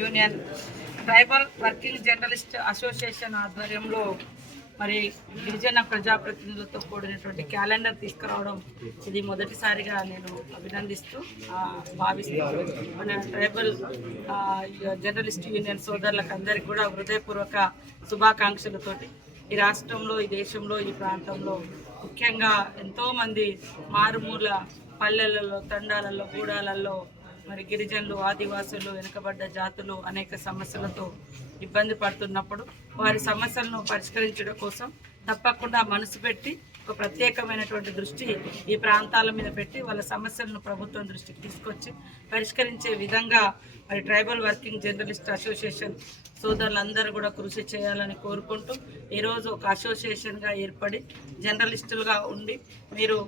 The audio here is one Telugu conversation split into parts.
Union tribal working journalist association ఆధ్వర్యంలో మరి గిరిజన ప్రజాప్రతినిధులతో కూడినటువంటి క్యాలెండర్ తీసుకురావడం ఇది మొదటిసారిగా నేను అభినందిస్తూ భావిస్తూ మన ట్రైబల్ జర్నలిస్ట్ యూనియన్ సోదరులకు అందరికీ కూడా హృదయపూర్వక శుభాకాంక్షలతోటి ఈ రాష్ట్రంలో, ఈ దేశంలో, ఈ ప్రాంతంలో ముఖ్యంగా ఎంతోమంది మారుమూల పల్లెలలో, తండాలలో, గూడాలలో మరి గిరిజనులు, ఆదివాసులు, వెనుకబడ్డ జాతులు అనేక సమస్యలతో ఇబ్బంది పడుతున్నప్పుడు వారి సమస్యలను పరిష్కరించడం కోసం తప్పకుండా మనసు పెట్టి ఒక ప్రత్యేకమైనటువంటి దృష్టి ఈ ప్రాంతాల మీద పెట్టి వాళ్ళ సమస్యలను ప్రభుత్వం దృష్టికి తీసుకొచ్చి పరిష్కరించే విధంగా మరి ట్రైబల్ వర్కింగ్ జర్నలిస్ట్ అసోసియేషన్ సోదరులందరూ కూడా కృషి చేయాలని కోరుకుంటూ ఈరోజు ఒక అసోసియేషన్గా ఏర్పడి జర్నలిస్టులుగా ఉండి మీరు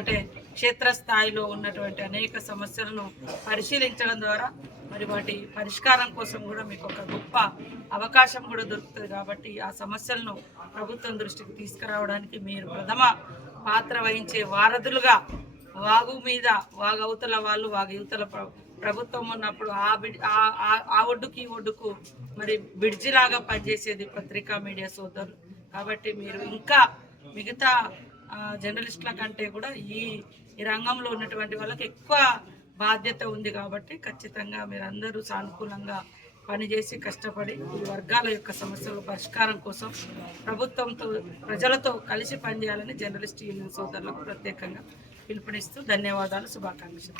అంటే క్షేత్రస్థాయిలో ఉన్నటువంటి అనేక సమస్యలను పరిశీలించడం ద్వారా మరి వాటి పరిష్కారం కోసం కూడా మీకు ఒక గొప్ప అవకాశం కూడా దొరుకుతుంది. కాబట్టి ఆ సమస్యలను ప్రభుత్వం దృష్టికి తీసుకురావడానికి మీరు ప్రథమ పాత్ర వహించే వారధులుగా వాగు మీద వాగవతల వాళ్ళు వాగయుతల ప్రభుత్వం ఉన్నప్పుడు ఆ ఒడ్డుకి ఈ ఒడ్డుకు మరి బ్రిడ్జిలాగా పనిచేసేది పత్రికా మీడియా సోదరులు. కాబట్టి మీరు ఇంకా మిగతా జర్నలిస్టుల కంటే కూడా ఈ రంగంలో ఉన్నటువంటి వాళ్ళకి ఎక్కువ బాధ్యత ఉంది. కాబట్టి ఖచ్చితంగా మీరందరూ సానుకూలంగా పనిచేసి కష్టపడి ఈ వర్గాల యొక్క సమస్యల పరిష్కారం కోసం ప్రభుత్వంతో, ప్రజలతో కలిసి పనిచేయాలని జర్నలిస్ట్ యూనియన్ సోదరులకు ప్రత్యేకంగా పిలుపునిస్తూ ధన్యవాదాలు, శుభాకాంక్షలు.